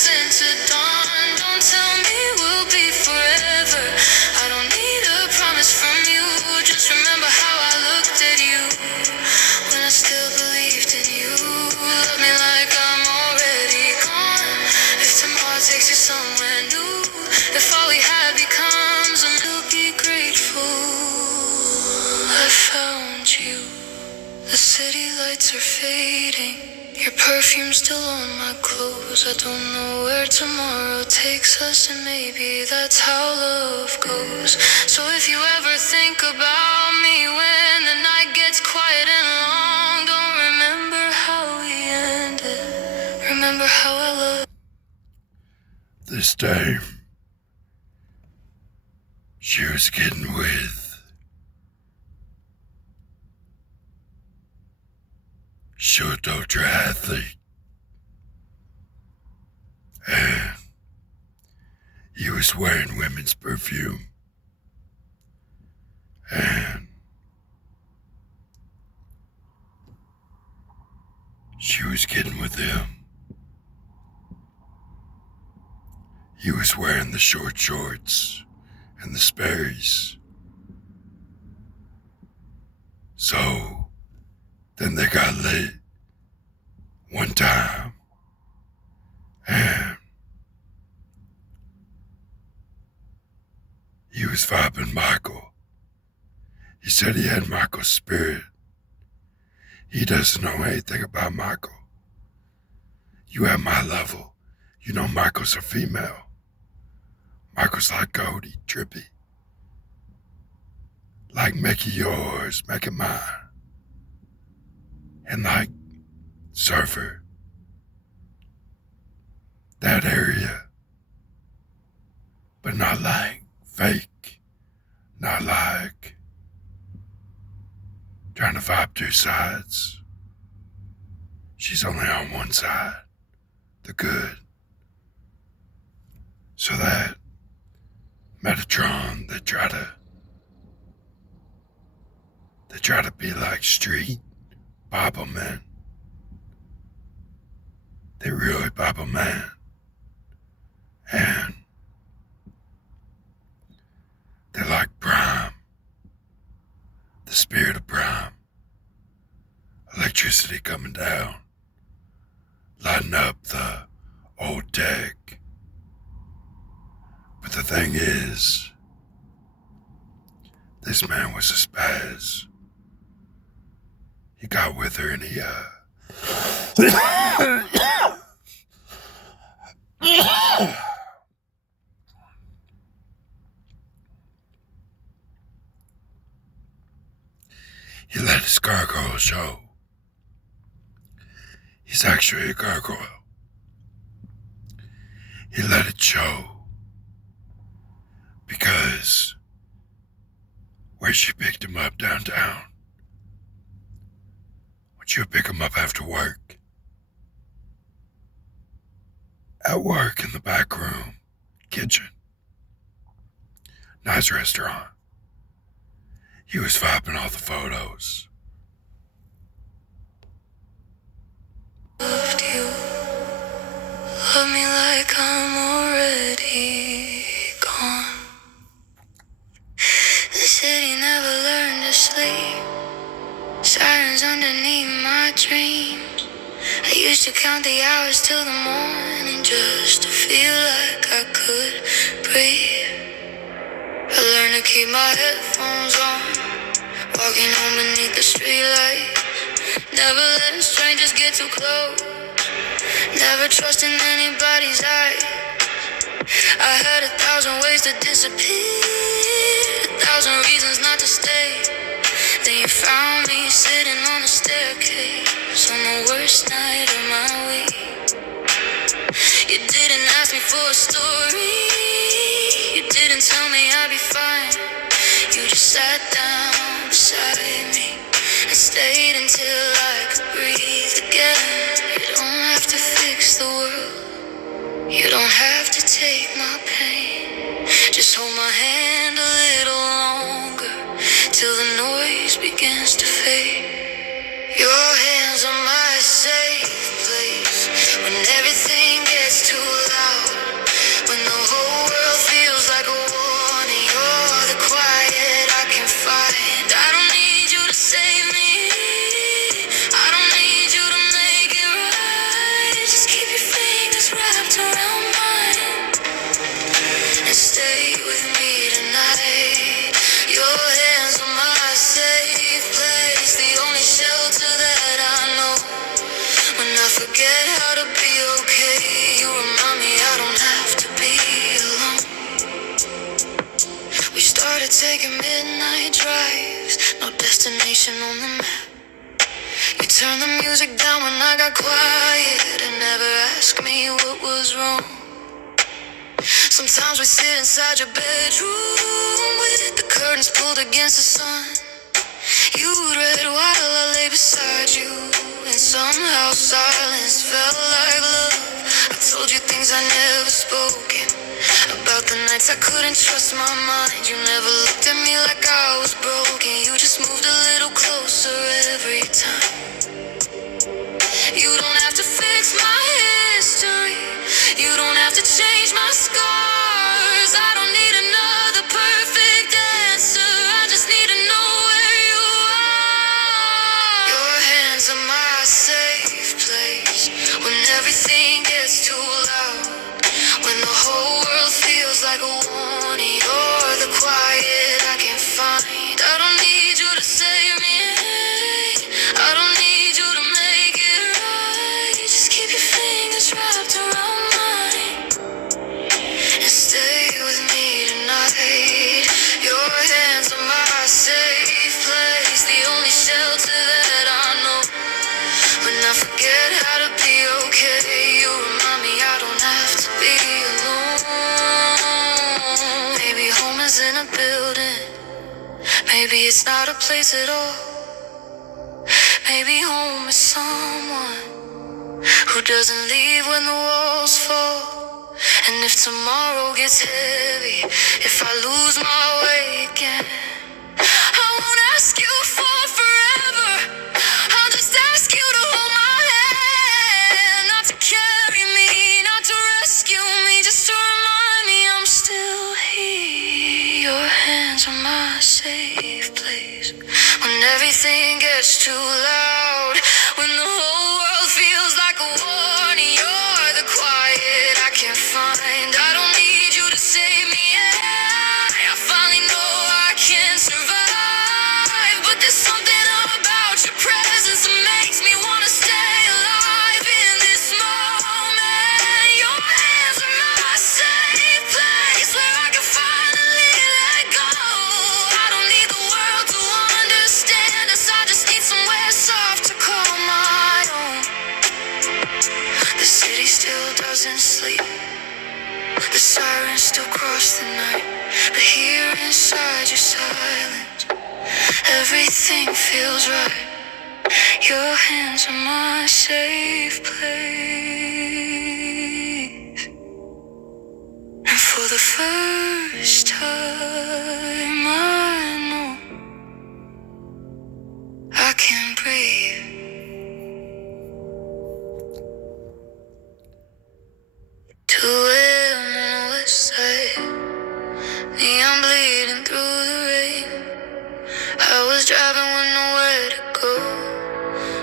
turns into dawn. Don't tell me we'll be forever. I don't need a promise from you. Just remember how I looked at you when I still believed in you. Love me like I'm already gone. If tomorrow takes you somewhere new, if all we had becomes a meal, be grateful I found you. The city lights are fading, your perfume's still on my clothes. I don't know where tomorrow takes us, and maybe that's how love goes. So if you ever think about me when the night gets quiet and long, don't remember how we ended, remember how I loved. This time, she was getting with short ultra athlete, and he was wearing women's perfume, and she was getting with him. He was wearing the short shorts and the Sperry's. So then they got lit one time, and he was vibing Michael. He said he had Michael's spirit. He doesn't know anything about Michael. You at my level, you know Michael's a female. Michael's like Cody, trippy. Like make it yours, make it mine. And like Surfer. That area. But not like fake. Not like trying to vibe two sides. She's only on one side. The good. So that Metatron, they try to be like street Bible men. They really Bible man. And they like Prime. The spirit of Prime. Electricity coming down. Lighting up the old tech. But the thing is, this man was a spaz. He got with her and he let his gargoyle show. He's actually a gargoyle. He let it show because where she picked him up downtown, when she would pick him up after work, at work in the back room, kitchen, nice restaurant, he was vibing all the photos. Loved you, love me like I'm already gone. The city never learned to sleep. Sirens underneath my dreams. I used to count the hours till the morning just to feel like I could breathe. I learned to keep my headphones on, walking home beneath the streetlight. Never letting strangers get too close, never trusting anybody's eyes. I had 1,000 ways to disappear, 1,000 reasons not to stay. Then you found me sitting on the staircase on the worst night of my week. You didn't ask me for a story, you didn't tell me I'd be fine. You just sat down beside me and stayed until I could breathe again. You don't have to fix the world, you don't have to take my pain. Just hold my hand a little longer till the noise begins to fade. Your hands are my safe place when everything gets too loud. destination on the map. You turned the music down when I got quiet and never asked me what was wrong. Sometimes we sit inside your bedroom with the curtains pulled against the sun. You read while I lay beside you, and somehow silence felt like love. I told you things I never spoken, about the nights I couldn't trust my mind. You never looked at me like I was broken. You just moved a little closer every time. You don't have to fix my history, you don't have to change my scars. I don't need another perfect answer, I just need to know where you are. Your hands are my safe place when everything gets too loud, when the whole world feels like a warning. You're the quiet I can find. I don't need you to save me, I don't need you to make it right. Just keep your fingers wrapped around mine and stay with me tonight. Your hands are my safe place, the only shelter that I know. When I forget how to be okay, you remind me I don't have to be alone. Maybe home is in a building, maybe it's not a place at all. Maybe home is someone who doesn't leave when the walls fall. And if tomorrow gets heavy, if I lose my way again, I won't ask you for forever, I'll just ask you to hold my hand. Not to carry me, not to rescue me, just to remind me I'm still here. Your hands are my safe place when everything gets too loud, when the whole world feels like a warning. You're the quiet I can find. I don't need you to save me, I finally know I can survive. But there's something about your presence that makes me wanna stay alive in this moment. Your hands are my safe place where I can finally let go. I don't need the world to understand us, I just need somewhere soft to call my own. The city still doesn't sleep, the sirens still cross the night, but here inside your silence, everything feels right. Your hands are my safe place, and for the first time I know I can breathe. To where I'm on the west side, neon bleeding through the rain. I was driving with nowhere to go,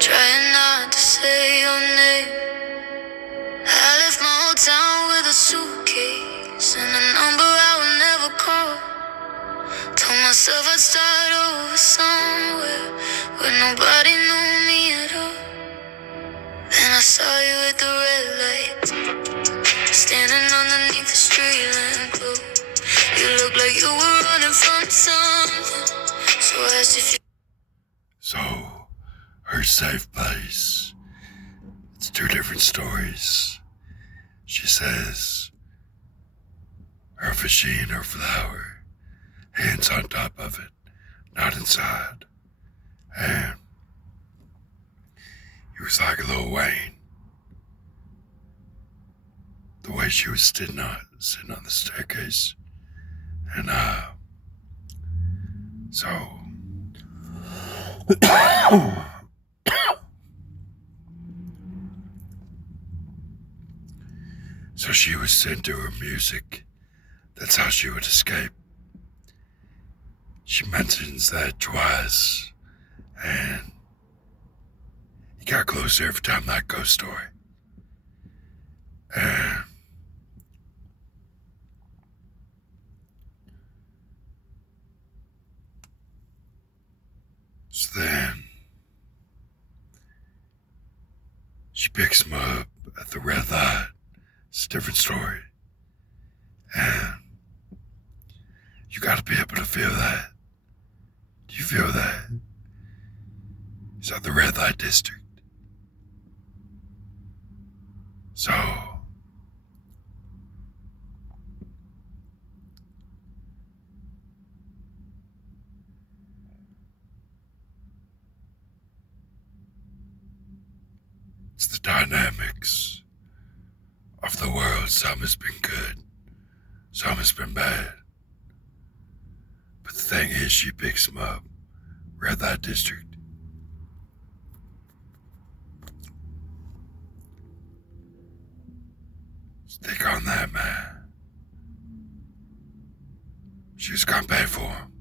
trying not to say your name. I left my old town with a suitcase and a number I would never call. Told myself I'd start over somewhere where nobody knew me at all. Then I saw you at the red lights, standing underneath the street lamp glow. You looked like you were running from something, so I asked if you... So, her safe place. It's two different stories. She says, her machine, her flower, hands on top of it, not inside. And he was like Lil Wayne. The way she was sitting on the staircase. And, so she was sent to her music. That's how she would escape. She mentions that twice, and he got closer every time that ghost story. And so then she picks him up at the red light. It's a different story. And you gotta be able to feel that. Do you feel that? She's at the red light district. So, it's the dynamics of the world. Some has been good, some has been bad. But the thing is, she picks them up. Red light district. Stick on that, man. She's gonna pay for him.